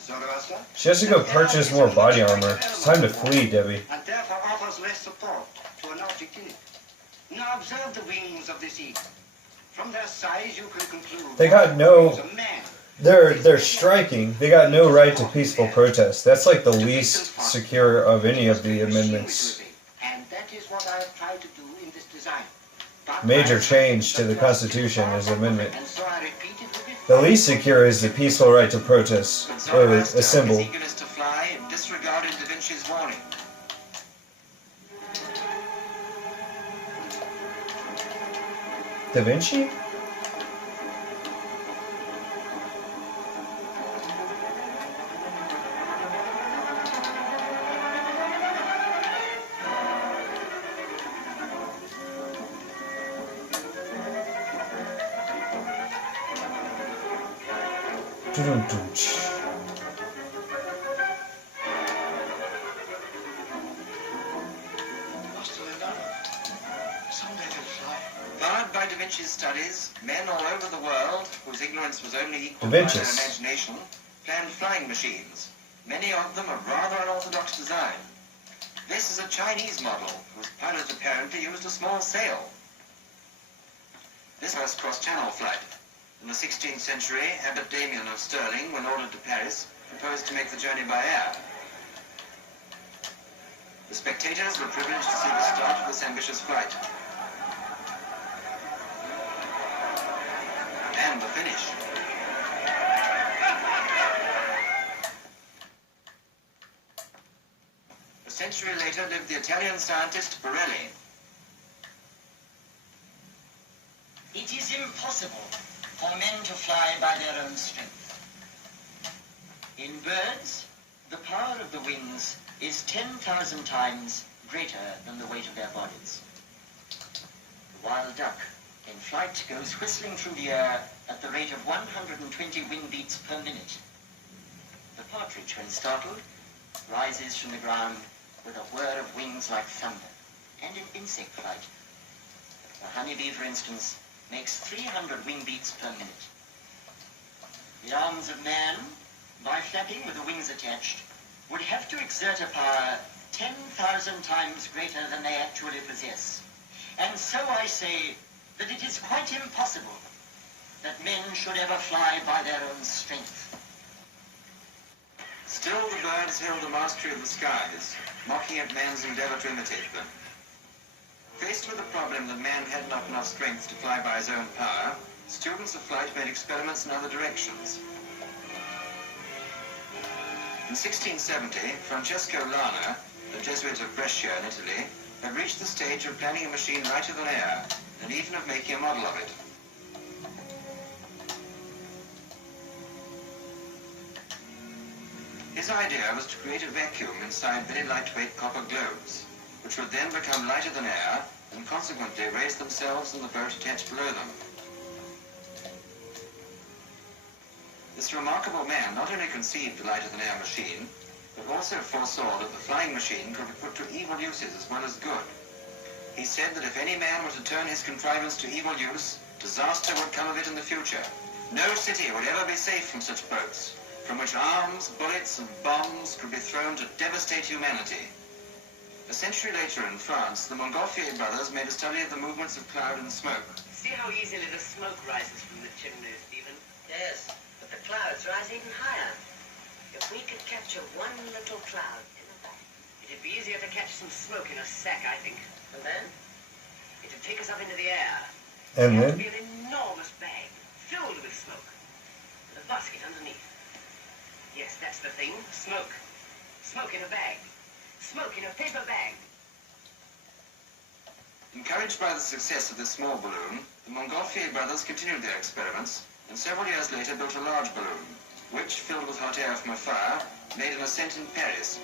Zoroaster. She has to go purchase more body armor. It's time to flee, Debbie. And therefore offers less support to an object in it. Now observe the wings of this eagle. From their size you can conclude They got no... it's a man. They're striking. They got no right to peaceful protest. That's like the least secure of any of the amendments. And that is what I have tried to do in this design. Major change to the Constitution is amendment. And so I repeat it with it. The least secure is the peaceful right to protest, or assemble. His eagerness to fly disregarded Da Vinci's warning. Da Vinci? Powered by Da Vinci's studies, men all over the world, whose ignorance was only equalled Da by their Vinci's. imagination, planned flying machines, many of them of rather unorthodox design. This is a Chinese model, whose pilot apparently used a small sail. This first cross-channel flight. In the 16th century, Abbot Damien of Stirling, when ordered to Paris, proposed to make the journey by air. The spectators were privileged to see the start of this ambitious flight. And the finish. A century later lived the Italian scientist Borelli. It is impossible for men to fly by their own strength. In birds, the power of the wings is 10,000 times greater than the weight of their bodies. The wild duck in flight goes whistling through the air at the rate of 120 wing beats per minute. The partridge, when startled, rises from the ground with a whir of wings like thunder. And in insect flight, the honeybee, for instance, makes 300 wing beats per minute. The arms of man, by flapping with the wings attached, would have to exert a power 10,000 times greater than they actually possess. And so I say that it is quite impossible that men should ever fly by their own strength. Still the birds held the mastery of the skies, mocking at man's endeavor to imitate them. Faced with the problem that man had not enough strength to fly by his own power, students of flight made experiments in other directions. In 1670, Francesco Lana, a Jesuit of Brescia in Italy, had reached the stage of planning a machine lighter than air, and even of making a model of it. His idea was to create a vacuum inside very lightweight copper globes, which would then become lighter than air and consequently raise themselves and the boat attached below them. This remarkable man not only conceived the lighter-than-air machine, but also foresaw that the flying machine could be put to evil uses as well as good. He said that if any man were to turn his contrivance to evil use, disaster would come of it in the future. No city would ever be safe from such boats, from which arms, bullets, and bombs could be thrown to devastate humanity. A century later in France, the Montgolfier brothers made a study of the movements of cloud and smoke. See how easily the smoke rises from the chimney, Stephen? Yes, but the clouds rise even higher. If we could capture one little cloud in the back, it'd be easier to catch some smoke in a sack, I think. And then? It'd take us up into the air. And It then? would be an enormous bag, filled with smoke, with a basket underneath. Yes, that's the thing. Smoke. Smoke in a bag. Smoke in a paper bag. Encouraged by the success of this small balloon, the Montgolfier brothers continued their experiments, and several years later built a large balloon, which, filled with hot air from a fire, made an ascent in Paris.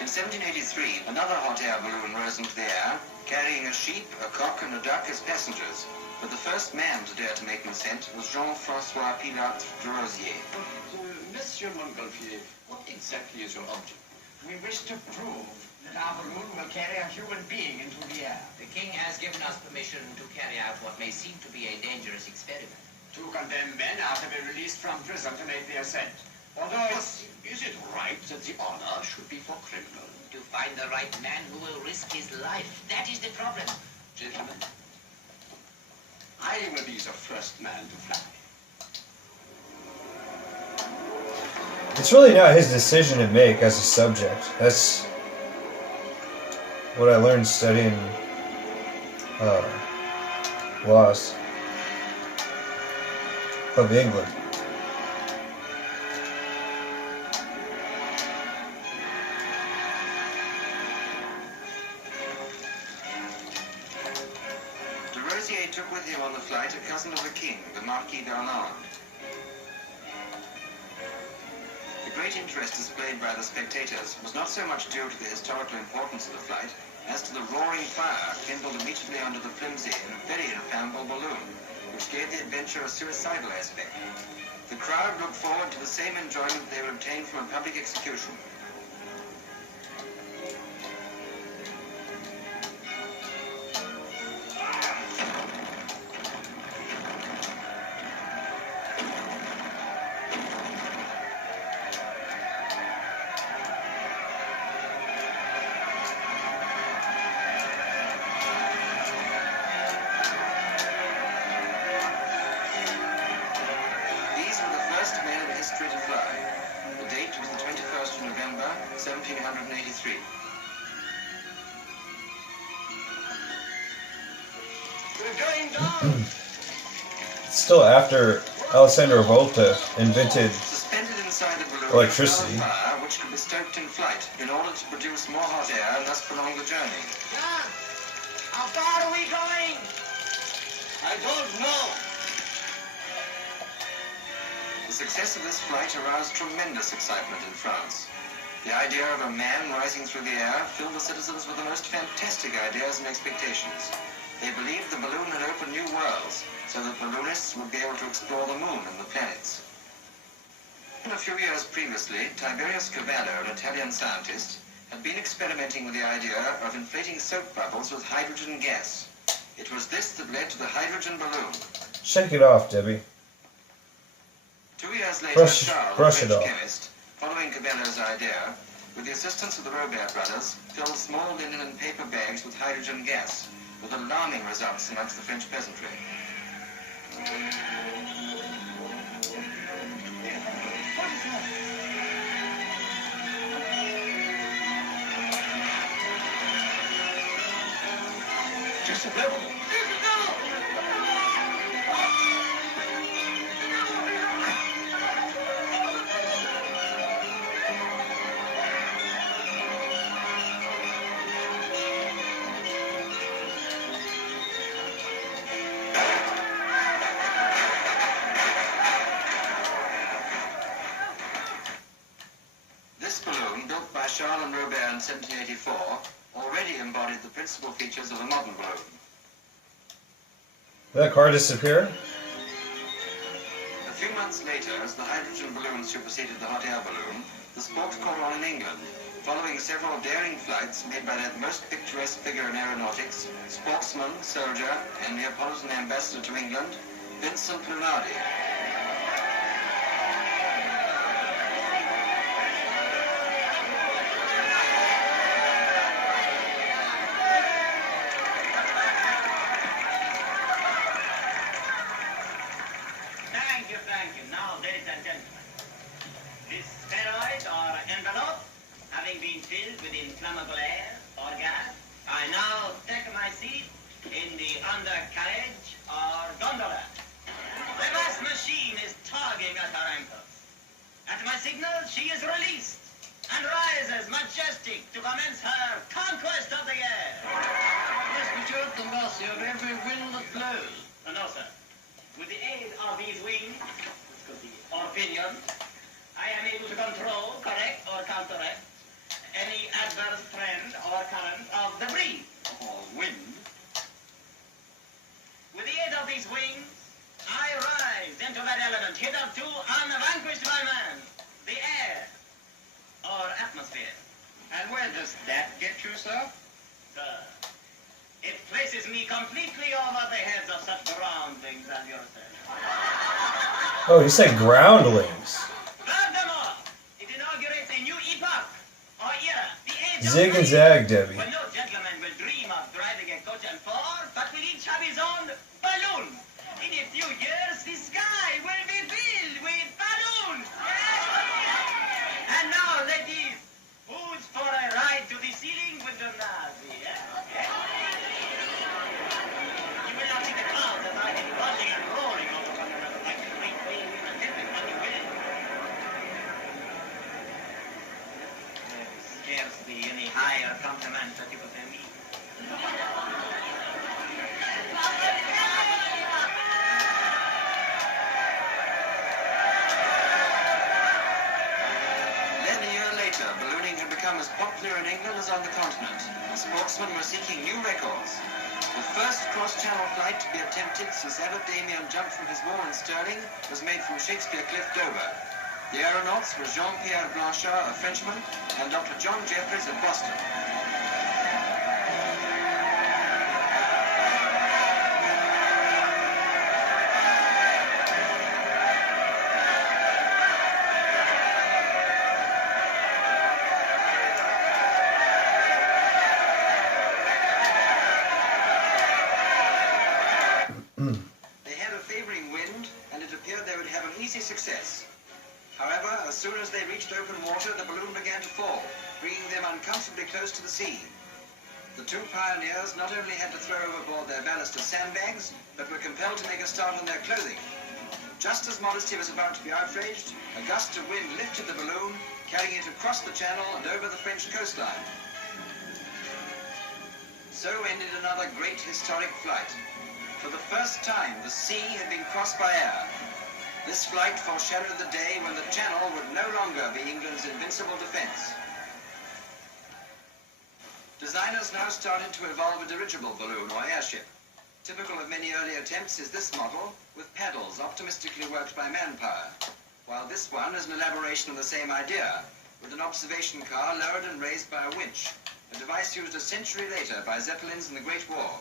In 1783, another hot air balloon rose into the air, carrying a sheep, a cock, and a duck as passengers. But the first man to dare to make an ascent was Jean-François Pilote de Rosier. Monsieur Montgolfier, what exactly is your object? We wish to prove that our balloon will carry a human being into the air. The king has given us permission to carry out what may seem to be a dangerous experiment. 2 condemned men are to be released from prison to make the ascent. Although it's that the honor should be for criminals. To find the right man who will risk his life. That is the problem. Gentlemen, I will be the first man to fly. It's really not his decision to make as a subject. That's what I learned studying laws of England. De Rosier took with him on the flight a cousin of the king, the Marquis d'Armand. The great interest displayed by the spectators was not so much due to the historical importance of the flight as to the roaring fire kindled immediately under the flimsy and very inflammable balloon, which gave the adventure a suicidal aspect. The crowd looked forward to the same enjoyment they would obtain from a public execution. These were the first men in history to fly. The date was the 21st of November, 1783. We're going down. Still after Alessandro Volta invented Suspended inside the balloon Electricity. was a fire which could be stoked in flight in order to produce more hot air and thus prolong the journey. John, how far are we going? I don't know. The success of this flight aroused tremendous excitement in France. The idea of a man rising through the air filled the citizens with the most fantastic ideas and expectations. They believed the balloon had opened new worlds, so that balloonists would be able to explore the moon and the planets. A few years previously, Tiberius Cavallo, an Italian scientist, had been experimenting with the idea of inflating soap bubbles with hydrogen gas. It was this that led to the hydrogen balloon. Shake it off, Debbie. 2 years later, Brush- Charles, brush a it French off. chemist, following Cavallo's idea, with the assistance of the Robert brothers, filled small linen and paper bags with hydrogen gas, with alarming results amongst the French peasantry. Just a little. This balloon, built by Charles and Robert in 1784, already embodied the principal features of a modern balloon. Did that car disappear? A few months later, as the hydrogen balloon superseded the hot air balloon, the sport caught on in England, following several daring flights made by that most picturesque figure in aeronautics, sportsman, soldier, and Neapolitan ambassador to England, Vincent Lunardi. Thank you. Now, ladies and gentlemen, this spheroid or envelope, having been filled with inflammable air or gas, I now take my seat in the undercarriage or gondola. The vast machine is tugging at her ankles. At my signal, she is released and rises majestic to commence her conquest of the air. Yes, monsieur, at the mercy of every wind that blows. No, sir. With the aid of these wings, this could be opinion, I am able to control, correct, or counteract any adverse trend or current of the breeze. Or wind. With the aid of these wings, I rise into that element hitherto unvanquished by man, the air, or atmosphere. And where does that get you, sir? Sir, it places me completely over the heads of such groundlings as yourself. Oh, he said groundlings. Furthermore, it inaugurates a new epoch Zig and zag, Debbie. Well, no gentleman will dream of driving a coach and four, but will each have his own balloon. In a few years, the sky will be filled with balloons. And now, ladies, who's for a ride to the ceiling with the Nazi? You will not see the clouds as I am rushing and rolling over one another like great wings and tempest, but you will. Scarcely any higher compliment that you could pay me. Then a year later, ballooning had become as popular in England as on the continent. Sportsmen were seeking new records. The first cross-channel flight to be attempted since Abbot Damien jumped from his wall in Stirling was made from Shakespeare Cliff, Dover. The aeronauts were Jean-Pierre Blanchard, a Frenchman, and Dr. John Jeffries of Boston. They had a favoring wind, and it appeared they would have an easy success. However, as soon as they reached open water, the balloon began to fall, bringing them uncomfortably close to the sea. The two pioneers not only had to throw overboard their ballast as sandbags, but were compelled to make a start on their clothing. Just as modesty was about to be outraged, a gust of wind lifted the balloon, carrying it across the channel and over the French coastline. So ended another great historic flight. For the first time, the sea had been crossed by air. This flight foreshadowed the day when the Channel would no longer be England's invincible defense. Designers now started to evolve a dirigible balloon or airship. Typical of many early attempts is this model, with paddles optimistically worked by manpower, while this one is an elaboration of the same idea, with an observation car lowered and raised by a winch, a device used a century later by Zeppelins in the Great War.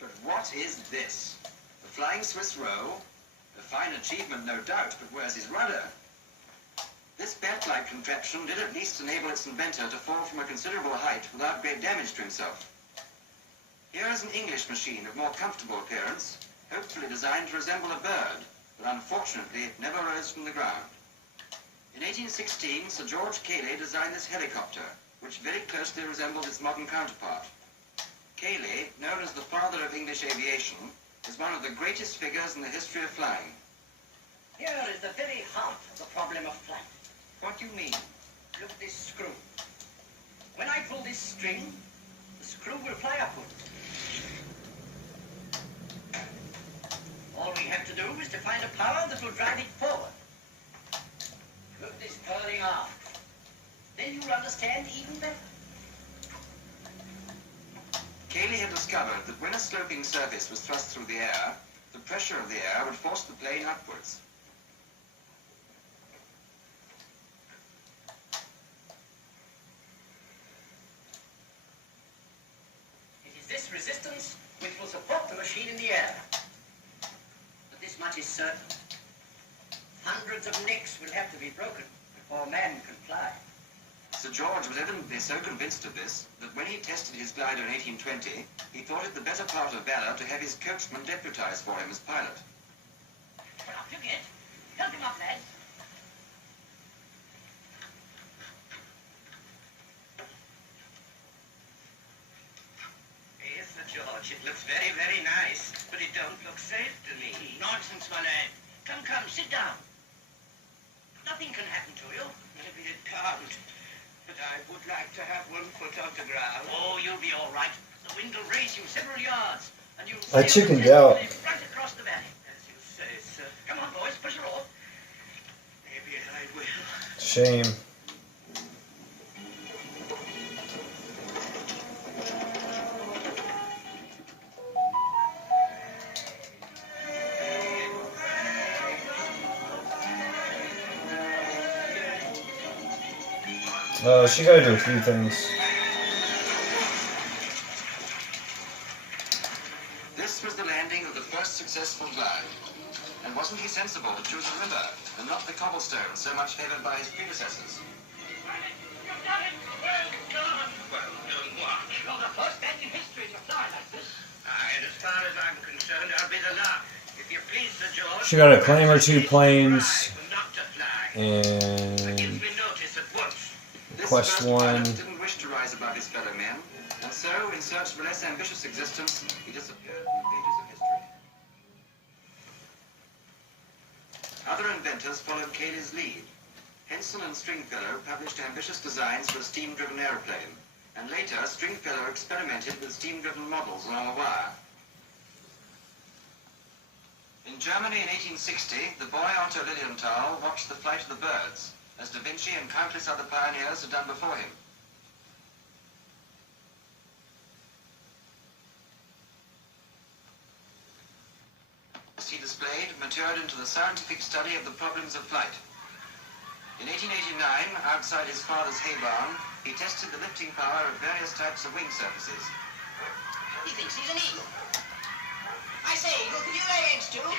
But what is this? The Flying Swiss Roe? A fine achievement, no doubt, but where's his rudder? This bat-like contraption did at least enable its inventor to fall from a considerable height without great damage to himself. Here is an English machine of more comfortable appearance, hopefully designed to resemble a bird, but unfortunately it never rose from the ground. In 1816, Sir George Cayley designed this helicopter, which very closely resembled its modern counterpart. Cayley, known as the father of English aviation, is one of the greatest figures in the history of flying. Here is the very heart of the problem of flight. What do you mean? Look at this screw. When I pull this string, the screw will fly upward. All we have to do is to find a power that will drive it forward. Look at this curling arc. Then you'll understand even better. Cayley had discovered that when a sloping surface was thrust through the air, the pressure of the air would force the plane upwards. It is this resistance which will support the machine in the air. But this much is certain. Hundreds of necks will have to be broken before man can fly. Sir George was evidently so convinced of this that when he tested his glider in 1820, he thought it the better part of valor to have his coachman deputize for him as pilot. Well, up you get. Help him up, lad. Yes, Sir George, it looks very, very nice, but it don't look safe to me. Nonsense, my lad. Come, sit down. Nothing can happen to you. Maybe it can't, but I would like to have one foot on the ground. Oh, you'll be all right. The wind will raise you several yards, and you'll I sail chickened out. right across the valley. As you say, sir. Come on, boys, push her off. Maybe I will. Shame. She gotta do a few things. This was the landing of the first successful glide. And wasn't he sensible to choose a river and not the cobblestone so much favored by his predecessors? Well done, what? You're the first man in history to fly like this. And as far as I'm concerned, I'll be the last. If you please, Sir George. She got a claim or two planes. Not to fly. And Gives me notice at once. This Quest first one. pilot didn't wish to rise above his fellow men, and so, in search of a less ambitious existence, he disappeared from the pages of history. Other inventors followed Cayley's lead. Henson and Stringfellow published ambitious designs for a steam-driven aeroplane, and later Stringfellow experimented with steam-driven models along a wire. In Germany in 1860, the boy Otto Lilienthal watched the flight of the birds, as Da Vinci and countless other pioneers had done before him. He displayed matured into the scientific study of the problems of flight. In 1889, outside his father's hay barn, he tested the lifting power of various types of wing surfaces. He thinks he's an eagle. I say, Eagle, could you lay eggs too? Come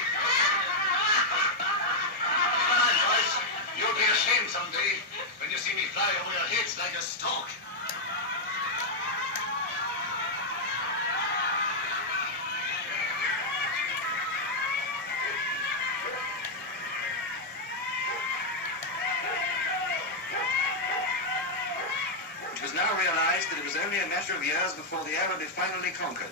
on, boys. You'll be ashamed someday when you see me fly over your heads like a stork. It was now realized that it was only a matter of years before the air would be finally conquered.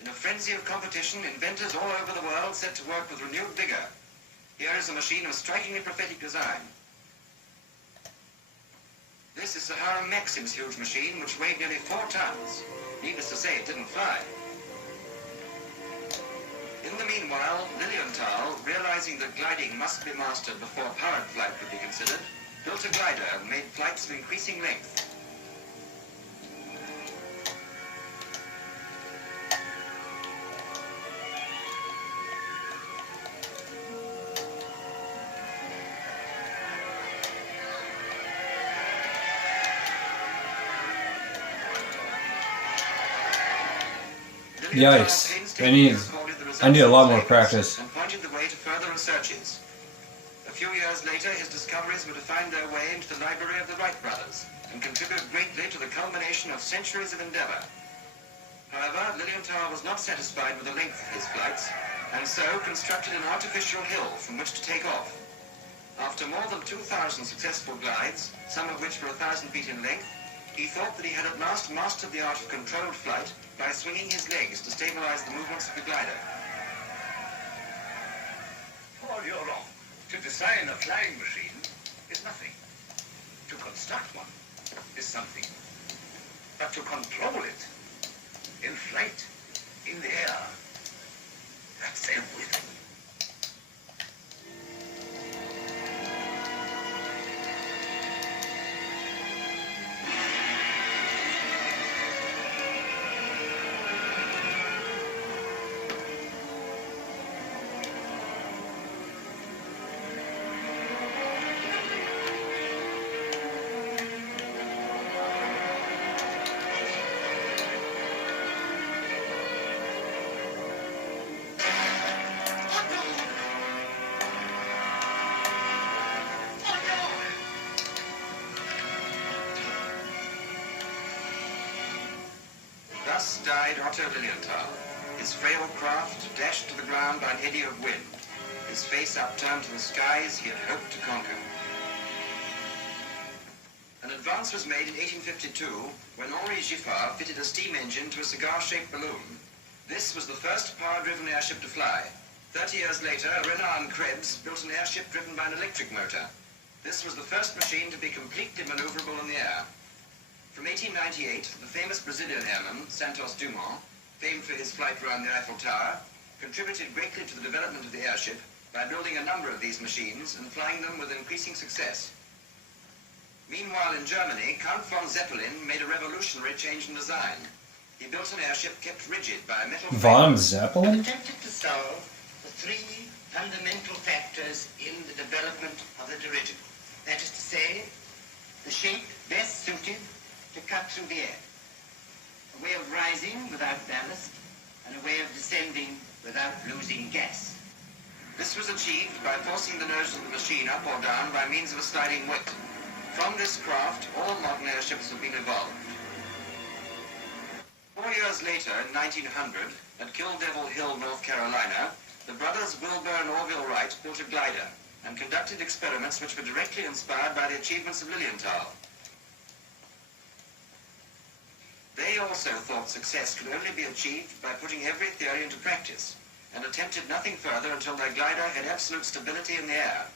In a frenzy of competition, inventors all over the world set to work with renewed vigor. Here is a machine of strikingly prophetic design. This is Sahara Maxim's huge machine, which weighed nearly 4 tons. Needless to say, it didn't fly. In the meanwhile, Lilienthal, realizing that gliding must be mastered before powered flight could be considered, built a glider and made flights of increasing length. yikes. I need a lot more practice. And pointed the way to further researches. A few years later, his discoveries were to find their way into the library of the Wright brothers and contribute greatly to the culmination of centuries of endeavor. However, Lilienthal was not satisfied with the length of his flights, and so constructed an artificial hill from which to take off. After more than 2,000 successful glides, some of which were 1,000 feet in length, he thought that he had at last mastered the art of controlled flight by swinging his legs to stabilize the movements of the glider. Paul, you're wrong. To design a flying machine is nothing. To construct one is something. But to control it in flight, in the air, that's everything. Thus died Otto Lilienthal, his frail craft dashed to the ground by an eddy of wind, his face upturned to the skies he had hoped to conquer. An advance was made in 1852 when Henri Giffard fitted a steam engine to a cigar-shaped balloon. This was the first power-driven airship to fly. 30 years later, Renard and Krebs built an airship driven by an electric motor. This was the first machine to be completely maneuverable in the air. From 1898, the famous Brazilian airman, Santos Dumont, famed for his flight around the Eiffel Tower, contributed greatly to the development of the airship by building a number of these machines and flying them with increasing success. Meanwhile, in Germany, Count von Zeppelin made a revolutionary change in design. He built an airship kept rigid by a metal Von frame. Zeppelin? Attempted to solve the 3 fundamental factors in the development of the dirigible. That is to say, the shape best suited to cut through the air, a way of rising without ballast, and a way of descending without losing gas. This was achieved by forcing the nose of the machine up or down by means of a sliding wick. From this craft, all modern airships have been evolved. 4 years later, in 1900, at Kill Devil Hill, North Carolina, the brothers Wilbur and Orville Wright built a glider and conducted experiments which were directly inspired by the achievements of Lilienthal. They also thought success could only be achieved by putting every theory into practice, and attempted nothing further until their glider had absolute stability in the air.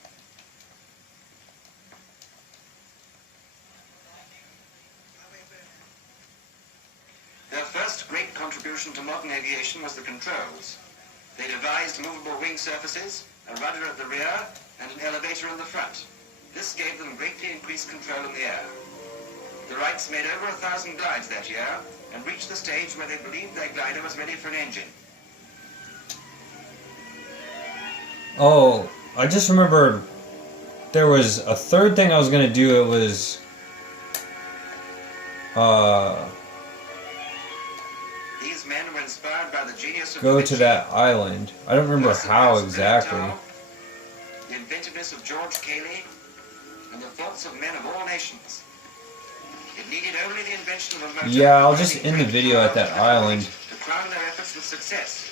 Their first great contribution to modern aviation was the controls. They devised movable wing surfaces, a rudder at the rear, and an elevator in the front. This gave them greatly increased control in the air. The Wrights made over 1,000 glides that year and reached the stage where they believed their glider was ready for an engine. Oh, I just remembered there was a third thing I was going to do. It was These men were inspired by the genius of go Da to Vinci, that island. I don't remember how exactly. the inventiveness of George Cayley, and the thoughts of men of all nations. It needed only the invention of a motor. Yeah, I'll just end the video at that island. To crown their efforts with success.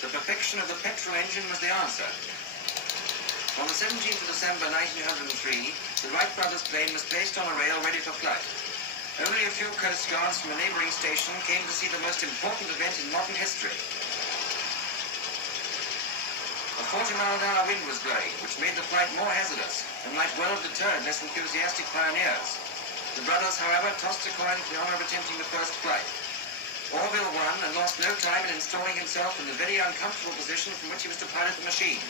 The perfection of the petrol engine was the answer. On the 17th of December 1903, the Wright brothers' plane was placed on a rail ready for flight. Only a few Coast Guards from a neighboring station came to see the most important event in modern history. A 40-mile-an-hour wind was blowing, which made the flight more hazardous and might well have deterred less enthusiastic pioneers. The brothers, however, tossed a coin for the honor of attempting the first flight. Orville won and lost no time in installing himself in the very uncomfortable position from which he was to pilot the machine.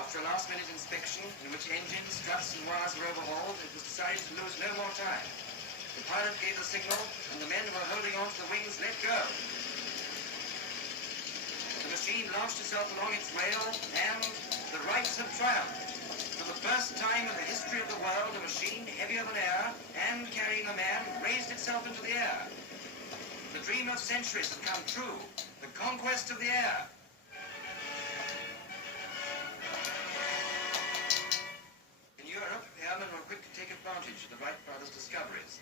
After a last-minute inspection, in which engines, struts and wires were overhauled, it was decided to lose no more time. The pilot gave the signal, and the men who were holding on to the wings let go. The machine launched itself along its rail, and the Wrights had triumphed. For the first time in the history of the world, a machine heavier than air and carrying a man raised itself into the air. The dream of centuries had come true, the conquest of the air. In Europe, airmen were quick to take advantage of the Wright brothers' discoveries.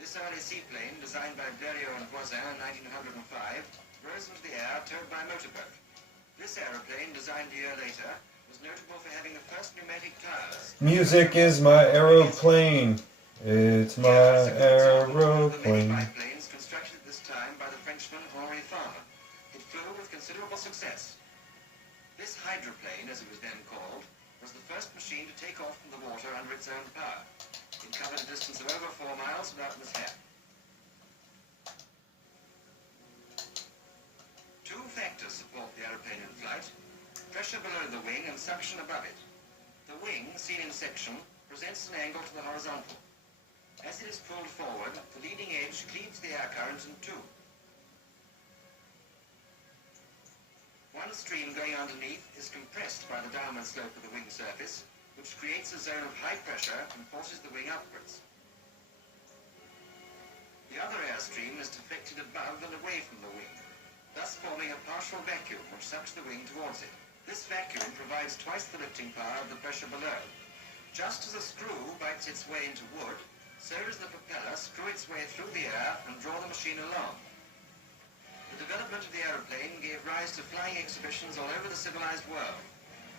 This early seaplane, designed by Blériot and Voisin in 1905, rose into the air towed by a motorboat. This aeroplane, designed a year later, was notable for having the first pneumatic tires. Music is my aeroplane. It's my aeroplane. Biplanes constructed at this time by the Frenchman Henri Farman. It flew with considerable success. This hydroplane, as it was then called, was the first machine to take off from the water under its own power. It covered a distance of over 4 miles without mishap. Two factors support the aeroplane in flight: pressure below the wing and suction above it. The wing, seen in section, presents an angle to the horizontal. As it is pulled forward, the leading edge cleaves the air current in two. One stream going underneath is compressed by the downward slope of the wing surface, which creates a zone of high pressure and forces the wing upwards. The other airstream is deflected above and away from the wing, thus forming a partial vacuum which sucks the wing towards it. This vacuum provides twice the lifting power of the pressure below. Just as a screw bites its way into wood, so does the propeller screw its way through the air and draw the machine along. The development of the aeroplane gave rise to flying exhibitions all over the civilized world.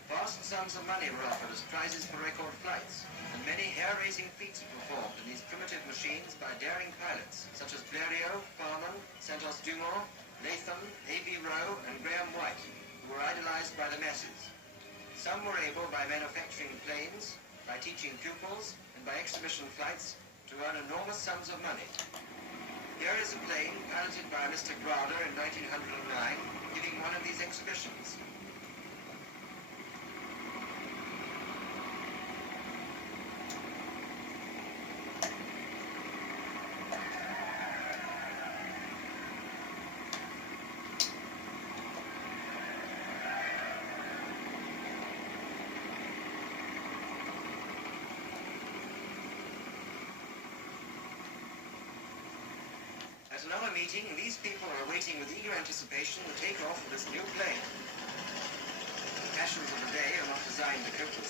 Vast sums of money were offered as prizes for record flights, and many hair-raising feats were performed in these primitive machines by daring pilots such as Blériot, Farman, Santos Dumont, Latham, A.B. Rowe, and Graham White, who were idolized by the masses. Some were able, by manufacturing planes, by teaching pupils, and by exhibition flights, to earn enormous sums of money. Here is a plane piloted by Mr. Grader in 1909, giving one of these exhibitions. At another meeting, these people are awaiting with eager anticipation the takeoff of this new plane. The passions of the day are not designed to cope with